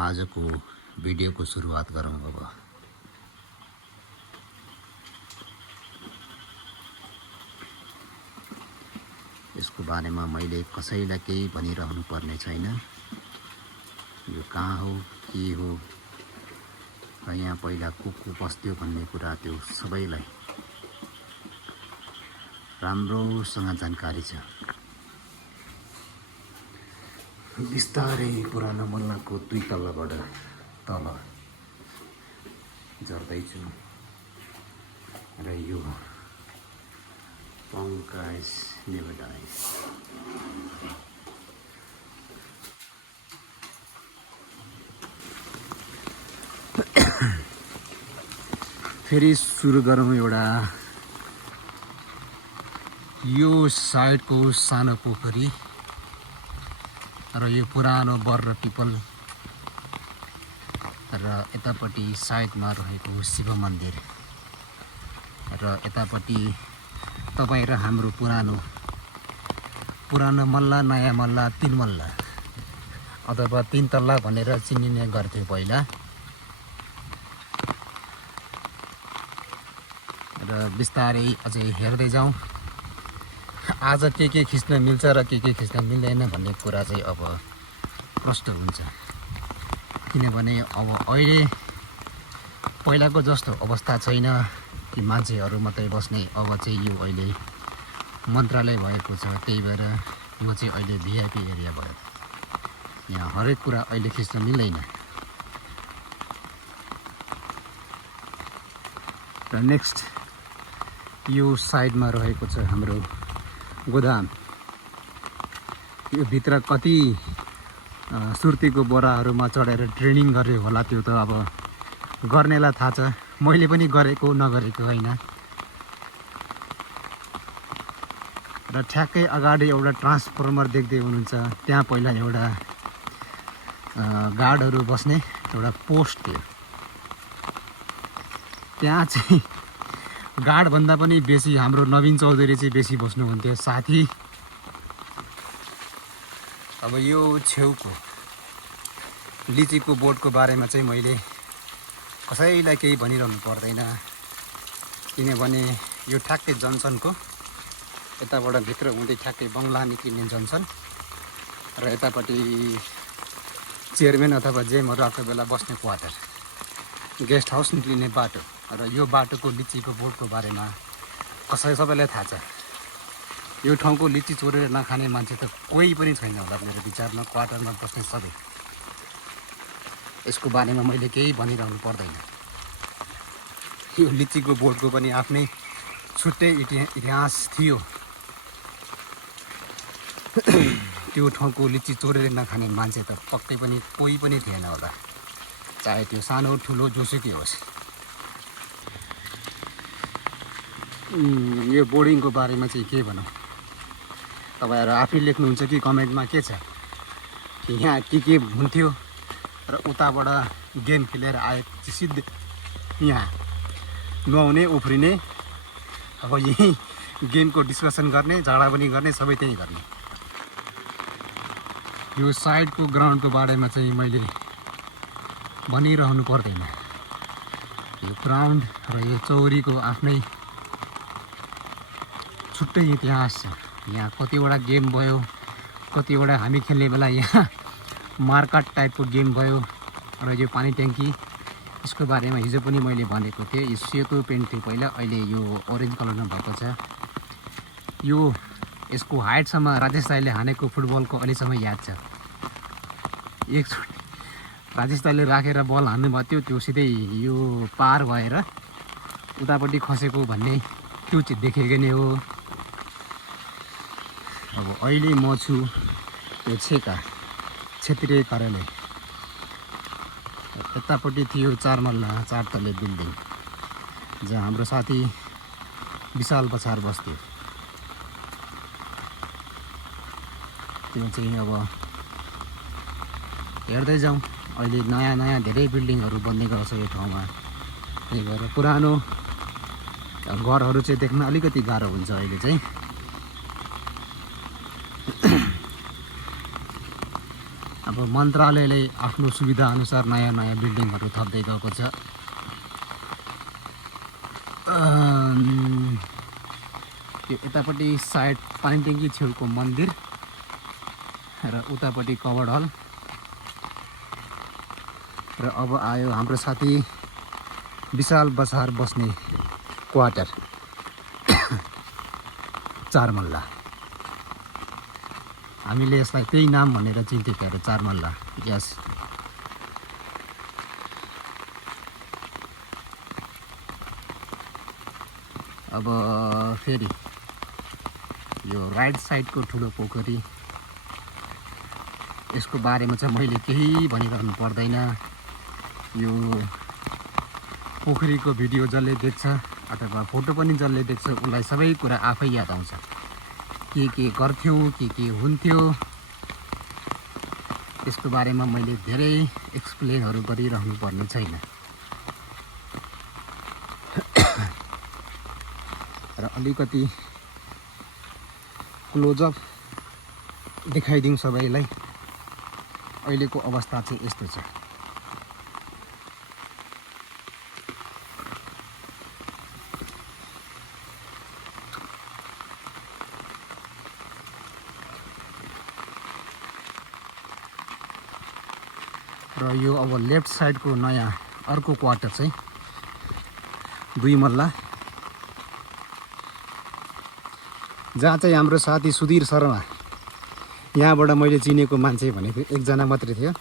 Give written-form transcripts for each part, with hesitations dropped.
आजको भिडियोको सुरुवात गरौँ। अब यसको बारेमा मैले कसैलाई केही भनिरहनु पर्ने छैन। यो कहाँ हो, के हो र यहाँ पहिला को बस्थ्यो भन्ने कुरा त्यो सबैलाई राम्रोसँग जानकारी छ। बिस्तारै पुरानो मल्लाको 2 तल्लाबाट तल झर्दैछु र यो पंकज नेवडाई फेरि सुरु गरौँ। एउटा यो साइडको सानो पोखरी र यो पुरानो बर र पिपल र यतापट्टि साइडमा रहेको शिव मन्दिर र यतापट्टि तपाईँ र हाम्रो पुरानो मल्ला, नयाँ मल्ला, 3 मल्ला अथवा 3 तल्ला भनेर चिनिने गर्थ्यो पहिला। र बिस्तारै अझै हेर्दै जाउँ। आज के खिच्न मिल्छ र के खिच्न मिल्दैन भन्ने कुरा चाहिँ अब प्रष्ट हुन्छ। किनभने अब अहिले पहिलाको जस्तो अवस्था छैन कि मान्छेहरू मात्रै बस्ने। अब चाहिँ यो अहिले मन्त्रालय भएको छ, त्यही भएर यो चाहिँ अहिले भिआइपी एरिया भयो। यहाँ हरेक कुरा अहिले खिच्न मिल्दैन। र नेक्स्ट यो साइडमा रहेको छ हाम्रो गोदाम। यो भित्र कति सुर्तीको बोराहरूमा चढेर ट्रेनिङ गरे होला, त्यो त अब गर्नेलाई थाहा छ। मैले पनि गरेको नगरेको होइन। र ठ्याक्कै अगाडि एउटा ट्रान्सफर्मर देख्दै हुनुहुन्छ, त्यहाँ पहिला एउटा गार्डहरू बस्ने एउटा पोस्ट थियो। त्यहाँ चाहिँ गार्डभन्दा पनि बेसी हाम्रो नवीन चौधरी चाहिँ बेसी बस्नुहुन्थ्यो साथी। अब यो छेउको लिचीको बोटको बारेमा चाहिँ मैले कसैलाई केही भनिरहनु पर्दैन, किनभने यो ठ्याक्कै जन्सनको यताबाट भित्र हुँदै ठ्याक्कै बङ्गला निक्लिने जन्सन र यतापट्टि चेयरम्यान अथवा जेमहरू आएको बेला बस्ने क्वार्टर, गेस्ट हाउस निक्लिने बाटो। र यो बाटोको लिचीको बोटको बारेमा सबैलाई थाहा छ। यो ठाउँको लिची चोरेर नखाने मान्छे त कोही पनि छैन होला मेरो विचारमा, क्वार्टरमा बस्ने सबै। यसको बारेमा मैले केही भनिरहनु पर्दैन। यो लिचीको बोटको पनि आफ्नै छुट्टै इतिहास थियो। त्यो ठाउँको लिची चोरेर नखाने मान्छे त पक्कै पनि कोही पनि थिएन होला, चाहे त्यो सानो ठुलो जोसुकै होस्। यो बोर्डिङको बारेमा चाहिँ के भनौँ, तपाईँहरू आफै लेख्नुहुन्छ कि कमेन्टमा के छ कि यहाँ के हुन्थ्यो र उताबाट गेम खेलेर आएपछि सिधै यहाँ नुहाउने उफ्रिने, अब यहीँ गेमको डिस्कसन गर्ने, झगडा पनि गर्ने, सबै त्यहीँ गर्ने। यो साइडको ग्राउन्डको बारेमा चाहिँ मैले भनिरहनु पर्दैन। यो ग्राउन्ड र यो चौरीको आफ्नै छुट्टै इतिहास छ। यहाँ कतिवटा गेम भयो, कतिवटा हामी खेल्ने बेला यहाँ मार्काट टाइपको गेम भयो। र यो पानी ट्याङ्की, यसको बारेमा हिजो पनि मैले भनेको थिएँ। यो सेतो पेन्ट थियो पहिला, अहिले यो ओरेन्ज कलरमा भएको छ। यो यसको हाइटसम्म राजेश दाइले हानेको फुटबलको अहिलेसम्म याद छ। एकचोटि राजेश दाइले राखेर बल हान्नुभएको थियो, त्यो सिधै यो पार भएर उतापट्टि खसेको भन्ने त्यो चाहिँ देखेको नै हो। अब अहिले म छु त्यो छेका क्षेत्रीय कार्यालय। यतापट्टि थियो 4 मल्ला 4 तले बिल्डिङ, जहाँ हाम्रो साथी विशाल बछार बस्थ्यो। त्यो चाहिँ अब हेर्दै जाउँ। अहिले नयाँ धेरै बिल्डिङहरू बन्ने गर्छ यो ठाउँमा, त्यही भएर पुरानो घरहरू चाहिँ देख्न अलिकति गाह्रो हुन्छ अहिले चाहिँ। अब मन्त्रालयले आफ्नो सुविधा अनुसार नयाँ नयाँ बिल्डिङहरू थप्दै गएको छ। यो यतापट्टि साइड पानी ट्याङ्की छेउको मन्दिर र उतापट्टि कवर्ड हल। र अब आयो हाम्रो साथी विशाल बसार बस्ने क्वार्टर 4 मल्ला। हामीले यसलाई त्यही नाम भनेर चिन्थ्यौँ क्या 4 मल्ला। यस अब फेरि यो राइट साइडको ठुलो पोखरी, यसको बारेमा चाहिँ मैले केही भनिरहनु पर्दैन। यो पोखरीको भिडियो जसले देख्छ अथवा फोटो पनि जसले देख्छ उसलाई सबै कुरा आफै याद आउँछ। के गर्थ्यो, के हुन्थ्यो, यसको बारेमा मैले धेरै एक्सप्लेनहरू गरिरहनु पर्ने छैन। र अलिकति क्लोजअप देखाइदिउँ सबैलाई। अहिलेको अवस्था चाहिँ यस्तो छ। र यो अब लेफ्ट साइडको नयाँ अर्को क्वार्टर चाहिँ 2 मल्ला, जहाँ चाहिँ हाम्रो साथी सुधीर शर्मा, यहाँबाट मैले चिनेको मान्छे भनेको एकजना मात्रै थियो।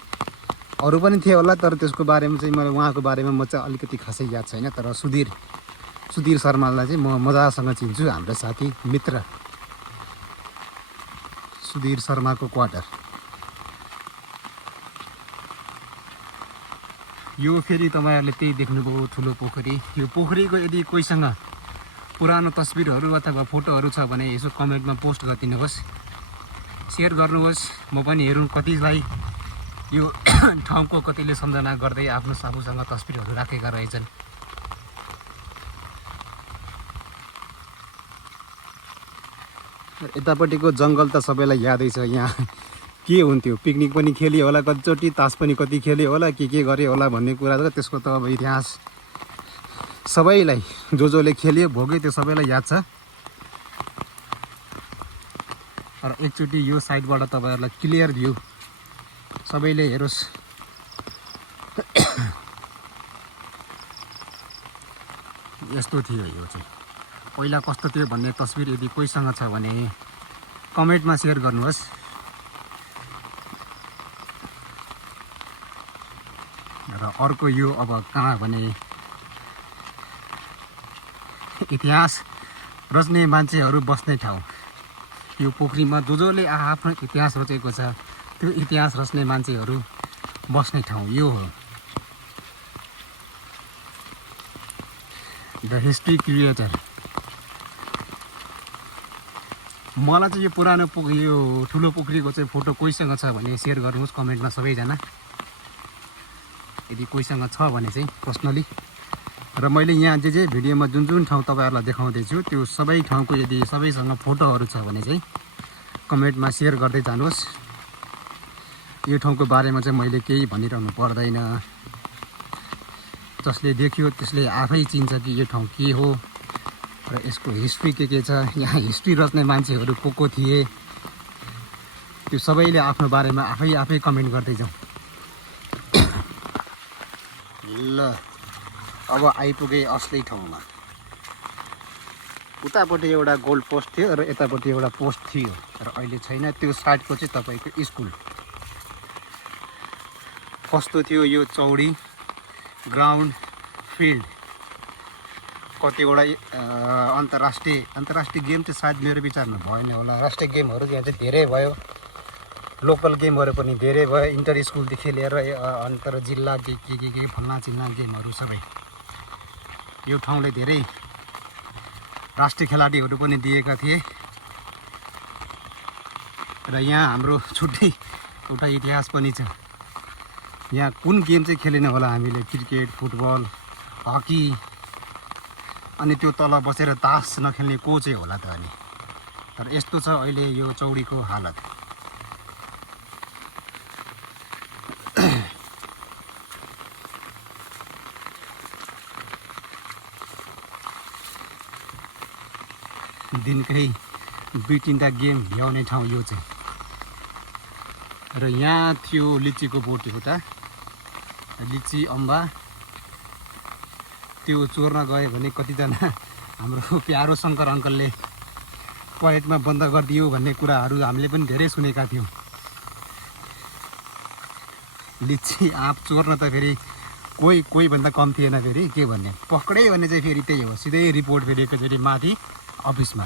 अरू पनि थियो होला, तर त्यसको बारेमा चाहिँ मलाई उहाँको बारेमा म चाहिँ अलिकति खासै याद छैन। तर सुधीर शर्मालाई चाहिँ म मजासँग चिन्छु। हाम्रो साथी मित्र सुधीर शर्माको क्वार्टर। यो फेरि तपाईँहरूले त्यही देख्नुभयो ठुलो पोखरी। यो पोखरीको यदि कोहीसँग पुरानो तस्बिरहरू अथवा फोटोहरू छ भने यसो कमेन्टमा पोस्ट गरिदिनुहोस्, सेयर गर्नुहोस्। म पनि हेरौँ कतिलाई यो ठाउँको कतिले सम्झना गर्दै आफ्नो आफूसँग तस्बिरहरू राखेका रहेछन्। यतापट्टिको जङ्गल त सबैलाई यादै छ। यहाँ के हुन्थ्यो, पिकनिक पनि खेल्यो होला कतिचोटि, तास पनि कति खेल्यो होला, के गर्यो होला भन्ने कुरा छ। त्यसको त अब इतिहास सबैलाई जसले खेल्यो भोग्यो त्यो सबैलाई याद छ। तर एकचोटि यो साइडबाट तपाईँहरूलाई क्लियर भ्यू सबैले हेरोस्। यस्तो थियो यो चाहिँ। पहिला कस्तो थियो भन्ने तस्बिर यदि कोहीसँग छ भने कमेन्टमा सेयर गर्नुहोस्। र अर्को यो अब कहाँ भने इतिहास रच्ने मान्छेहरू बस्ने ठाउँ। यो पोखरीमा जसले आफ्नो इतिहास रचेको छ त्यो इतिहास रच्ने मान्छेहरू बस्ने ठाउँ यो हो। The history creator. मलाई चाहिँ यो पुरानो यो ठुलो पोखरीको चाहिँ फोटो कोहीसँग छ भने सेयर गर्नुहोस् कमेन्टमा सबैजना, यदि कोहीसँग छ भने चाहिँ पर्सनली। र मैले यहाँ जे भिडियोमा जुन ठाउँ तपाईँहरूलाई देखाउँदैछु त्यो सबै ठाउँको यदि सबैसँग फोटोहरू छ भने चाहिँ कमेन्टमा सेयर गर्दै जानुहोस्। यो ठाउँको बारेमा चाहिँ मैले केही भनिरहनु पर्दैन। जसले देख्यो त्यसले आफै चिन्छ कि यो ठाउँ के हो र यसको हिस्ट्री के छ। यहाँ हिस्ट्री रच्ने मान्छेहरू को थिए त्यो सबैले आफ्नो बारेमा आफै कमेन्ट गर्दै जाउँ। ल अब आइपुगे असली ठाउँमा। उतापट्टि एउटा गोल पोस्ट थियो र यतापट्टि एउटा पोस्ट थियो र अहिले छैन। त्यो साइडको चाहिँ तपाईँको स्कुल कस्तो थियो। यो चौडी ग्राउन्ड फिल्ड कतिवटा अन्तर्राष्ट्रिय गेम चाहिँ सायद मेरो विचारमा भएन होला। राष्ट्रिय गेमहरू यहाँ चाहिँ धेरै भयो, लोकल गेमहरू पनि धेरै भयो, इन्टर स्कुलदेखि लिएर अन्तर जिल्ला के फल्ना चिल्ला गेमहरू सबै। यो ठाउँले धेरै राष्ट्रिय खेलाडीहरू पनि दिएका थिए। र यहाँ हाम्रो छुट्टै एउटा इतिहास पनि छ। यहाँ कुन गेम चाहिँ खेलेन होला हामीले, क्रिकेट, फुटबल, हकी, अनि त्यो तल बसेर तास नखेल्ने को चाहिँ होला त। अनि तर यस्तो छ अहिले यो चौडीको हालत। दिनकै 2-3टा गेम भ्याउने ठाउँ यो चाहिँ। र यहाँ थियो लिचीको बोट एउटा, लिची अम्बा। त्यो चोर्न गयो भने कतिजना हाम्रो प्यारो शङ्कर अङ्कलले पलेटमा बन्द गरिदियो भन्ने कुराहरू हामीले पनि धेरै सुनेका थियौँ। लिची आँप चोर्न त फेरि कोही भन्दा कम थिएन। फेरि के भन्ने, पक्रियो भने चाहिँ फेरि त्यही हो, सिधै रिपोर्ट फेरि एकचोटि माथि अफिसमा।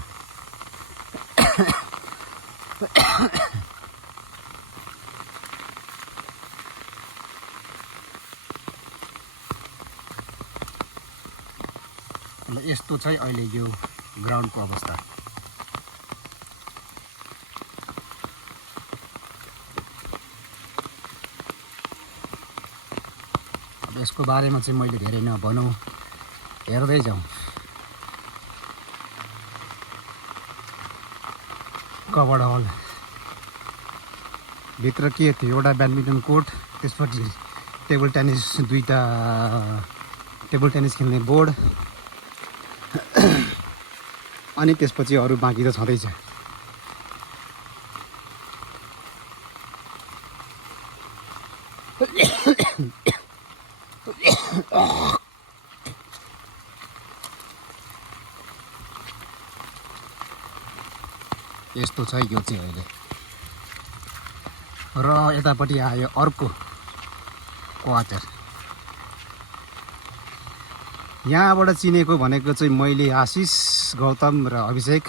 यस्तो छ अहिले यो ग्राउन्डको अवस्था। अब यसको बारेमा चाहिँ मैले धेरै नभनौँ, हेर्दै जाउँ। कभर्ड हल भित्र के थियो, एउटा ब्याडमिन्टन कोर्ट, त्यसपछि टेबल टेनिस, 2टा टेबल टेनिस खेल्ने बोर्ड, अनि त्यसपछि अरू बाँकी त छँदैछ। यस्तो छ यो चाहिँ अहिले। र यतापट्टि आयो अर्को क्वार्टर। यहाँबाट चिनेको भनेको चाहिँ मैले आशिष, गौतम र अभिषेक,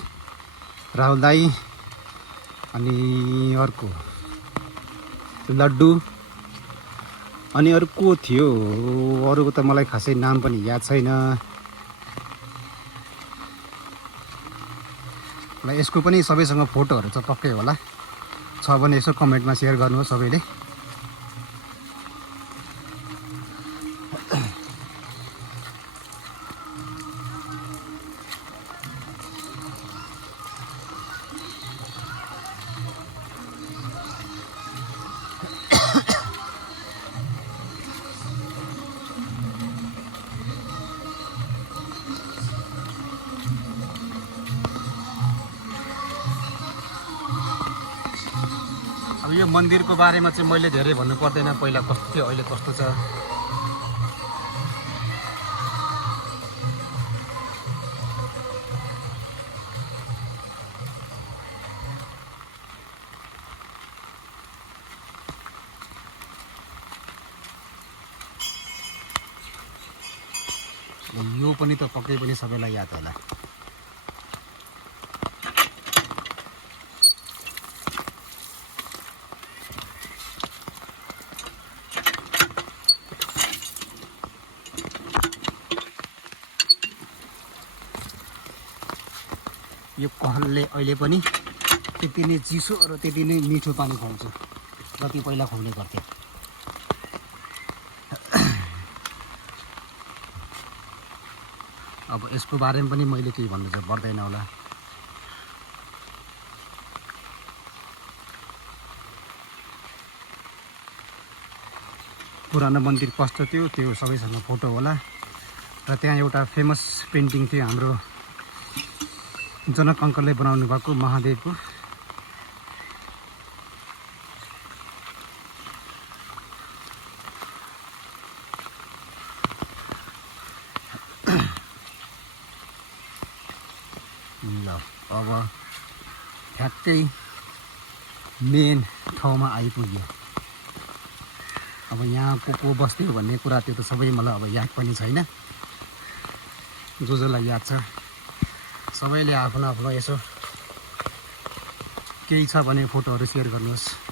राहुल दाई, अनि अर्को लड्डु, अनि अरू को थियो, अरूको त मलाई खासै नाम पनि याद छैन। ल यसको पनि सबैसँग फोटोहरू छ पक्कै होला, छ भने यसो कमेन्टमा सेयर गर्नुहोस् सबैले। अब यो मन्दिरको बारेमा चाहिँ मैले धेरै भन्नु पर्दैन, पहिला कस्तो थियो अहिले कस्तो छ। यो पनि त पक्कै पनि सबैलाई याद होला। यो कहलले अहिले पनि त्यति नै चिसो र त्यति नै मिठो पानी खुवाउँछ जति पहिला खुवाउने गर्थ्यो। अब यसको बारेमा पनि मैले केही भन्नु चाहिँ पर्दैन होला। पुरानो मन्दिर कस्तो थियो त्यो सबैसँग फोटो होला। र त्यहाँ एउटा फेमस पेन्टिङ थियो हाम्रो जनक अङ्कलले बनाउनु भएको महादेवको। ल अब ठ्याक्कै मेन ठाउँमा आइपुग्यो। अब यहाँ को बस्थ्यो भन्ने कुरा त्यो त सबै मलाई अब याद पनि छैन। जसलाई याद छ सबैले आफ्नो आफ्नो यसो केही छ भने फोटोहरू सेयर गर्नुहोस्।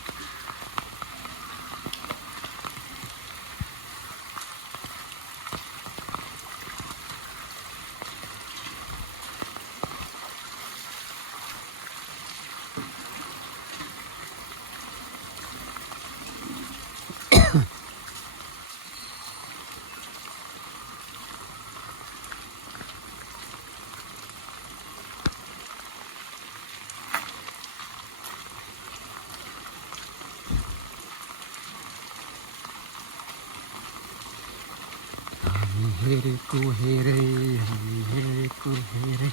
हेरेको हेरे हेरेको हेरे